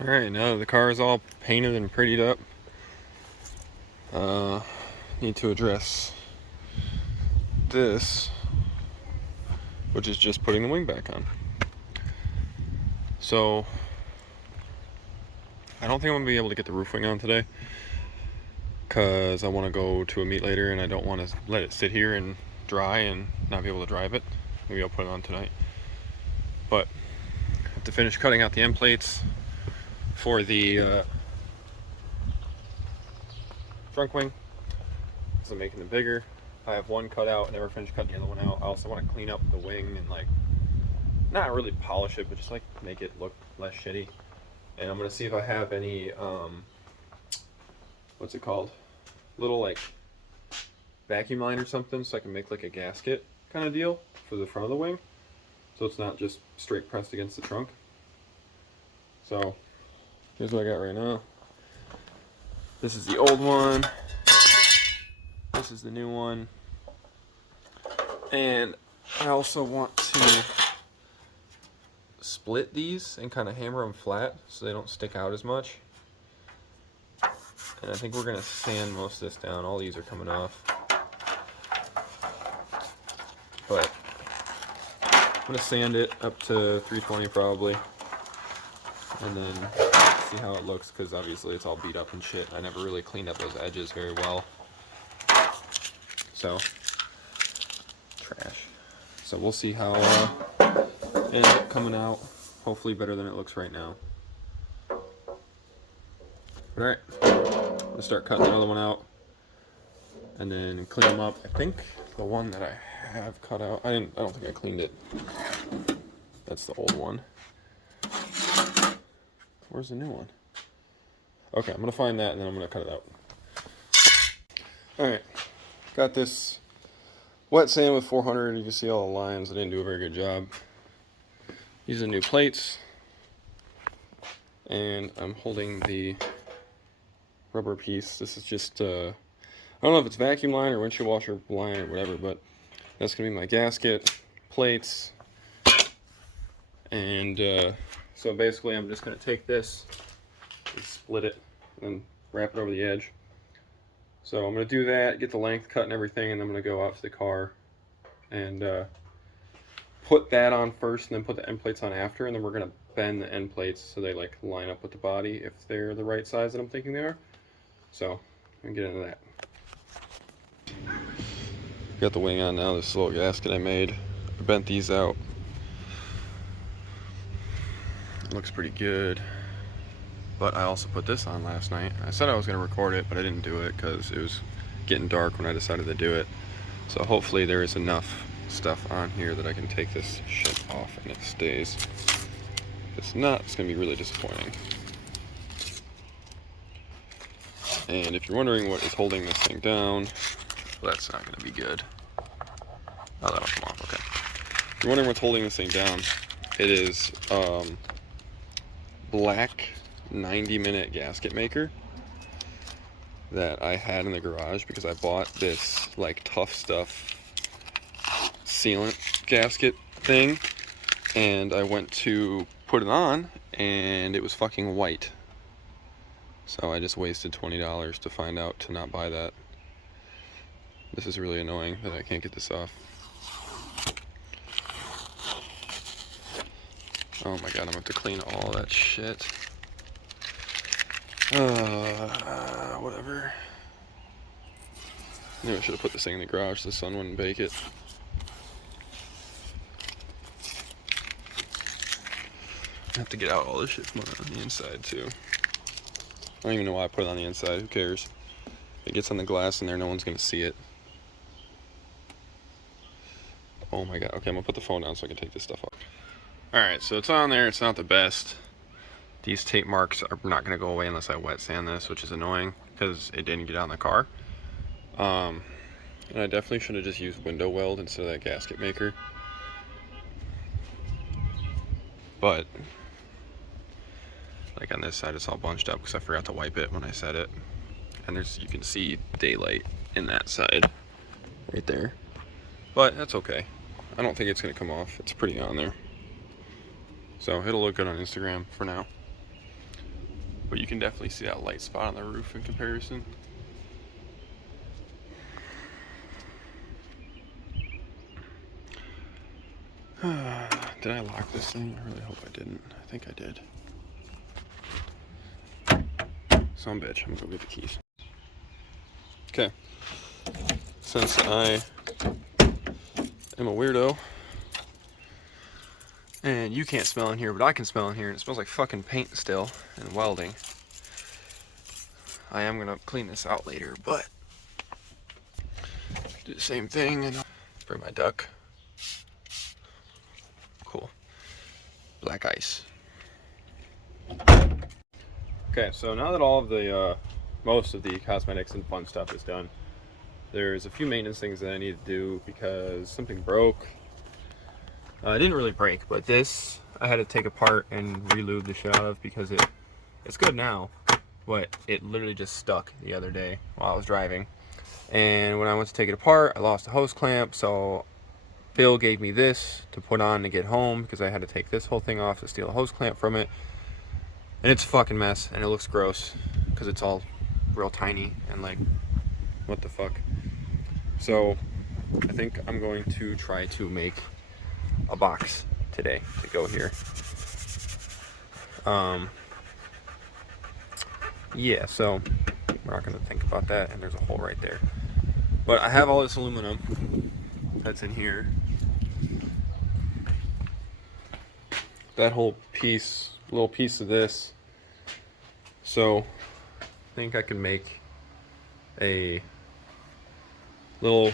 Alright, now that the car is all painted and prettied up, need to address this, which is just putting the wing back on. So, I don't think I'm going to be able to get the roof wing on today, because I want to go to a meet later and I don't want to let it sit here and dry and not be able to drive it. Maybe I'll put it on tonight. But, I have to finish cutting out the end plates for the front wing, so I'm making them bigger. I have one cut out, I never finished cutting the other one out. I also want to clean up the wing and like, not really polish it, but just like make it look less shitty. And I'm gonna see if I have any, what's it called? Little like vacuum line or something, so I can make like a gasket kind of deal for the front of the wing, so it's not just straight pressed against the trunk. So here's what I got right now. This is the old one. This is the new one. And I also want to split these and kind of hammer them flat so they don't stick out as much. And I think we're gonna sand most of this down. All these are coming off. But I'm gonna sand it up to 320 probably. And then see how it looks, because obviously it's all beat up and shit. I never really cleaned up those edges very well. So, trash. So we'll see how it ends up coming out. Hopefully better than it looks right now. Alright, I'm gonna start cutting the other one out and then clean them up. I think the one that I have cut out, I don't think I cleaned it. That's the old one. Where's the new one? Okay, I'm gonna find that and then I'm gonna cut it out. Alright, got this wet sand with 400. You can see all the lines. I didn't do a very good job. These are new plates. And I'm holding the rubber piece. This is just, I don't know if it's vacuum line or windshield washer line or whatever, but that's gonna be my gasket, plates, and so basically I'm just gonna take this and split it and wrap it over the edge. So I'm gonna do that, get the length cut and everything, and I'm gonna go out to the car and put that on first and then put the end plates on after, and then we're gonna bend the end plates so they like line up with the body if they're the right size that I'm thinking they are. So I'm gonna get into that. Got the wing on now, this little gasket I made. I bent these out. Looks pretty good. But I also put this on last night. I said I was gonna record it, but I didn't do it because it was getting dark when I decided to do it. So hopefully there is enough stuff on here that I can take this shit off and it stays. If it's not, it's gonna be really disappointing. And if you're wondering what is holding this thing down, well, that's not gonna be good. Oh, that'll come off, okay. If you're wondering what's holding this thing down, it is black 90-minute gasket maker that I had in the garage because I bought this like Tough Stuff sealant gasket thing, and I went to put it on and it was fucking white. So I just wasted $20 to find out to not buy that. This is really annoying that I can't get this off. Oh my god, I'm gonna have to clean all that shit. Whatever. Maybe I should have put this thing in the garage so the sun wouldn't bake it. I have to get out all this shit from on the inside too. I don't even know why I put it on the inside, who cares? If it gets on the glass in there, no one's gonna see it. Oh my god, okay, I'm gonna put the phone down so I can take this stuff off. Alright, so it's on there, it's not the best. These tape marks are not going to go away unless I wet sand this, which is annoying because it didn't get out in the car. And I definitely should have just used window weld instead of that gasket maker. But, like on this side it's all bunched up because I forgot to wipe it when I set it. And you can see daylight in that side, right there. But that's okay. I don't think it's going to come off. It's pretty on there. So it'll look good on Instagram for now. but you can definitely see that light spot on the roof in comparison. Did I lock this thing? I really hope I didn't. I think I did. Son of a bitch, I'm gonna go get the keys. Okay. Since I am a weirdo, and you can't smell in here, but I can smell in here, and it smells like fucking paint still, and welding. I am gonna clean this out later, but do the same thing and bring my duck. Cool. Black ice. Okay, so now that all of the, most of the cosmetics and fun stuff is done, there's a few maintenance things that I need to do because something broke. It didn't really break, but this I had to take apart and re-lube the shit out of because it's good now, but it literally just stuck the other day while I was driving. And when I went to take it apart, I lost a hose clamp, so Bill gave me this to put on to get home because I had to take this whole thing off to steal a hose clamp from it. And it's a fucking mess, and it looks gross because it's all real tiny and like, what the fuck. So I think I'm going to try to make a box today to go here. Yeah, so we're not gonna think about that, and there's a hole right there. But I have all this aluminum that's in here. That whole piece, little piece of this. So I think I can make a little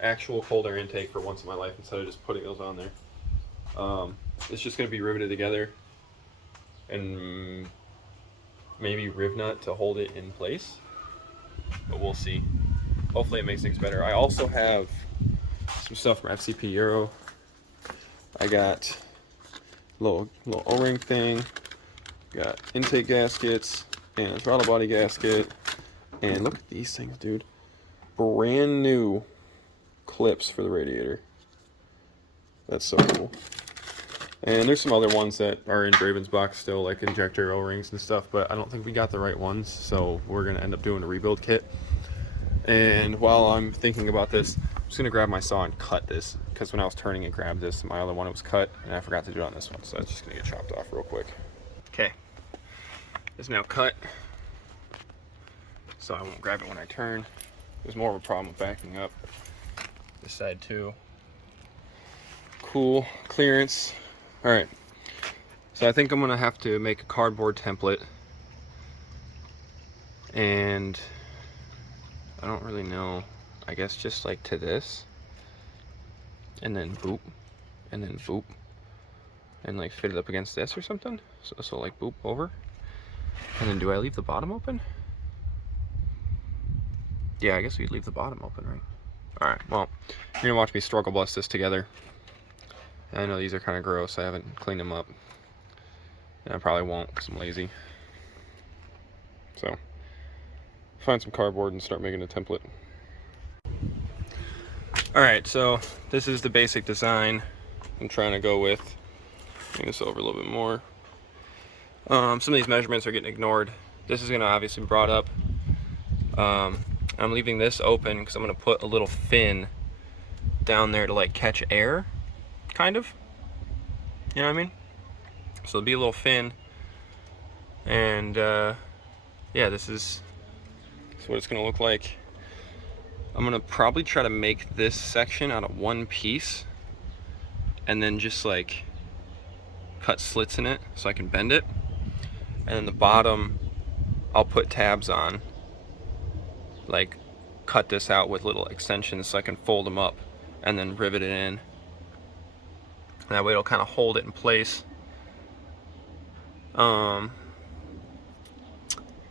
actual cold air intake for once in my life instead of just putting those on there. It's just going to be riveted together and maybe riv nut to hold it in place, but we'll see. Hopefully it makes things better. I also have some stuff from FCP Euro. I got little O-ring thing, got intake gaskets and a throttle body gasket, and look at these things, dude. Brand new clips for the radiator. That's so cool. And there's some other ones that are in Draven's box still, like injector O-rings and stuff, but I don't think we got the right ones, so we're gonna end up doing a rebuild kit. And while I'm thinking about this, I'm just gonna grab my saw and cut this, because when I was turning and grabbed this, my other one it was cut, and I forgot to do it on this one, so it's just gonna get chopped off real quick. Okay, it's now cut, so I won't grab it when I turn. There's more of a problem with backing up this side too. Cool clearance. All right, so I think I'm gonna have to make a cardboard template, and I don't really know, I guess just like to this, and then boop, and then boop, and like fit it up against this or something, so like boop over, and then do I leave the bottom open? Yeah, I guess we'd leave the bottom open, right? All right, well, you're gonna watch me struggle bust this together. I know these are kind of gross. I haven't cleaned them up. And I probably won't because I'm lazy. So, find some cardboard and start making a template. Alright, so this is the basic design I'm trying to go with. Bring this over a little bit more. Some of these measurements are getting ignored. This is going to obviously be brought up. I'm leaving this open because I'm going to put a little fin down there to like catch air. Kind of, you know what I mean? So there'll be a little fin, and yeah, this is what it's gonna look like. I'm gonna probably try to make this section out of one piece, and then just like cut slits in it so I can bend it, and then the bottom I'll put tabs on, like cut this out with little extensions so I can fold them up and then rivet it in. That way it'll kind of hold it in place.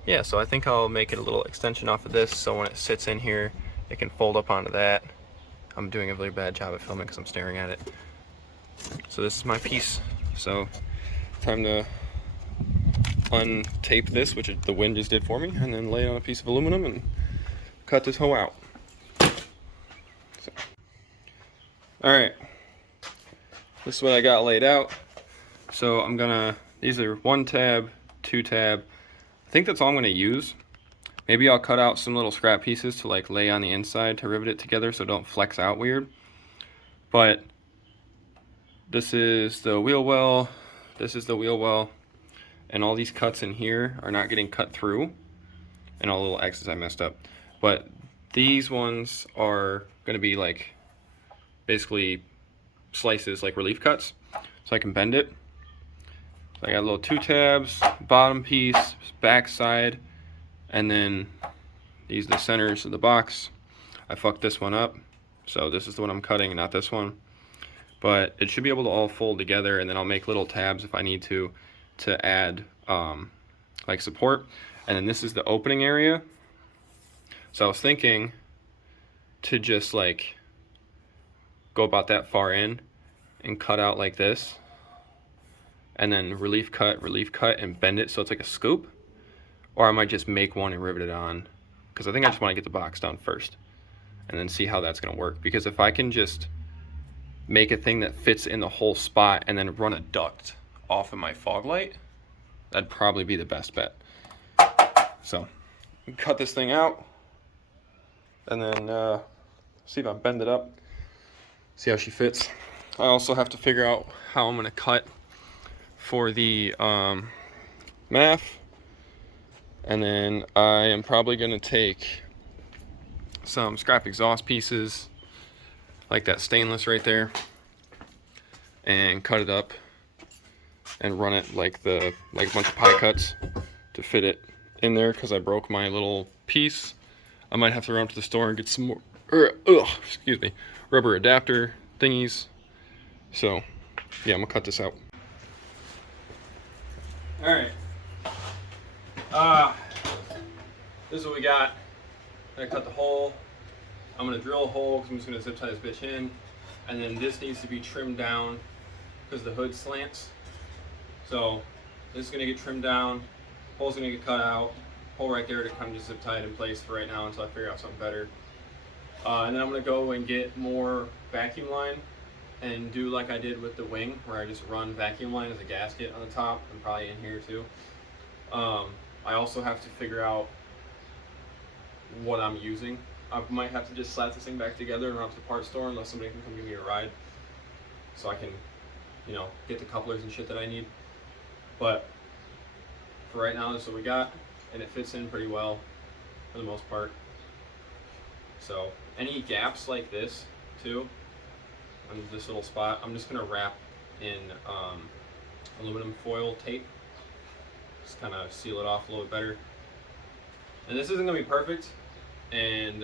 Yeah, so I think I'll make it a little extension off of this so when it sits in here, it can fold up onto that. I'm doing a really bad job at filming because I'm staring at it. So this is my piece. So time to untape this, which the wind just did for me, and then lay it on a piece of aluminum and cut this hoe out. So. All right. This is what I got laid out. So I'm gonna, these are 1 tab, 2 tab. I think that's all I'm going to use. Maybe I'll cut out some little scrap pieces to like lay on the inside to rivet it together so it don't flex out weird. But this is the wheel well, this is the wheel well, and all these cuts in here are not getting cut through, and all the little X's I messed up. But these ones are going to be like basically slices, like relief cuts, so I can bend it. So I got little 2 tabs, bottom piece, back side, and then these are the centers of the box. I fucked this one up, so this is the one I'm cutting, not this one. But it should be able to all fold together, and then I'll make little tabs if I need to add like support. And then this is the opening area. So I was thinking to just like go about that far in and cut out like this, and then relief cut, and bend it so it's like a scoop. Or I might just make one and rivet it on, because I think I just want to get the box done first and then see how that's going to work. Because if I can just make a thing that fits in the whole spot and then run a duct off of my fog light, that'd probably be the best bet. So cut this thing out and then see if I bend it up, see how she fits. I also have to figure out how I'm going to cut for the MAF. And then I am probably going to take some scrap exhaust pieces, like that stainless right there, and cut it up and run it like a bunch of pie cuts to fit it in there, because I broke my little piece. I might have to run up to the store and get some more rubber adapter thingies. So yeah, I'm gonna cut this out. All right. This is what we got. I cut the hole. I'm gonna drill a hole because I'm just gonna zip tie this bitch in, and then this needs to be trimmed down because the hood slants. So this is gonna get trimmed down. Hole's gonna get cut out. Hole right there to kind of just zip tie it in place for right now until I figure out something better. And then I'm gonna go and get more vacuum line and do like I did with the wing, where I just run vacuum line as a gasket on the top and probably in here too. I also have to figure out what I'm using. I might have to just slap this thing back together and run up to the parts store unless somebody can come give me a ride, so I can, you know, get the couplers and shit that I need. But for right now, this is what we got, and it fits in pretty well for the most part. So any gaps like this too, on this little spot, I'm just gonna wrap in aluminum foil tape. Just kind of seal it off a little bit better. And this isn't gonna be perfect, and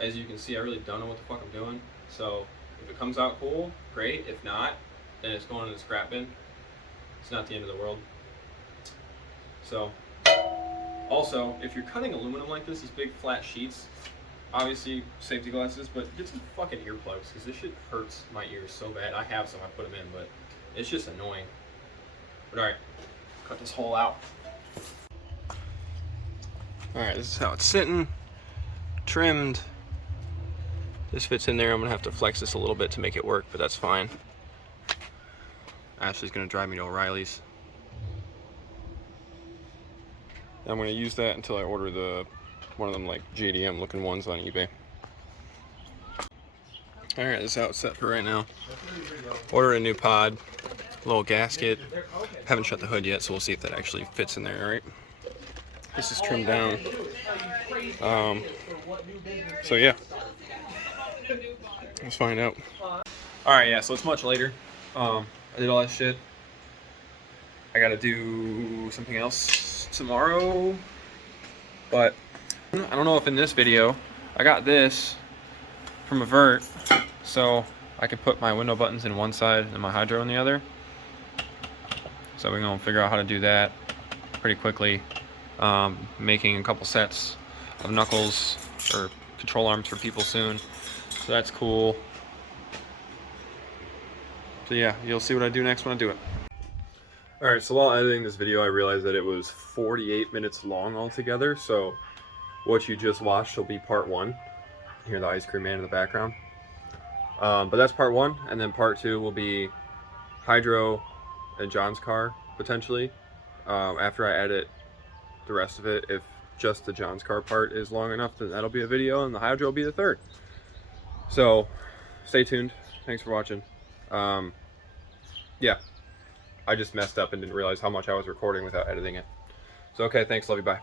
as you can see, I really don't know what the fuck I'm doing. So if it comes out cool, great. If not, then it's going in the scrap bin. It's not the end of the world. So also, if you're cutting aluminum like this, these big flat sheets, obviously safety glasses, but get some fucking earplugs, because this shit hurts my ears so bad. I have some, I put them in, but it's just annoying. But alright, cut this hole out. Alright, this is how it's sitting, trimmed. This fits in there. I'm gonna have to flex this a little bit to make it work, but that's fine. Ashley's gonna drive me to O'Reilly's. I'm gonna use that until I order one of them like JDM looking ones on eBay. Alright, this is how it's set for right now. Ordered a new pod, little gasket. Haven't shut the hood yet, so we'll see if that actually fits in there, alright? This is trimmed down. So yeah, let's find out. Alright, yeah, so it's much later. I did all that shit. I gotta do something else tomorrow, but I don't know if in this video, I got this from a vert, so I could put my window buttons in one side and my hydro in the other. So we're gonna figure out how to do that pretty quickly. Making a couple sets of knuckles or control arms for people soon, so that's cool. So yeah, you'll see what I do next when I do it. Alright, so while editing this video, I realized that it was 48 minutes long altogether, so what you just watched will be part 1. You hear the ice cream man in the background. But that's part 1, and then part 2 will be Hydro and John's car, potentially, After I edit the rest of it, if just the John's car part is long enough, then that'll be a video, and the hydro will be the third. So stay tuned. Thanks for watching. Yeah, I just messed up and didn't realize how much I was recording without editing it. So okay, thanks, love you, bye.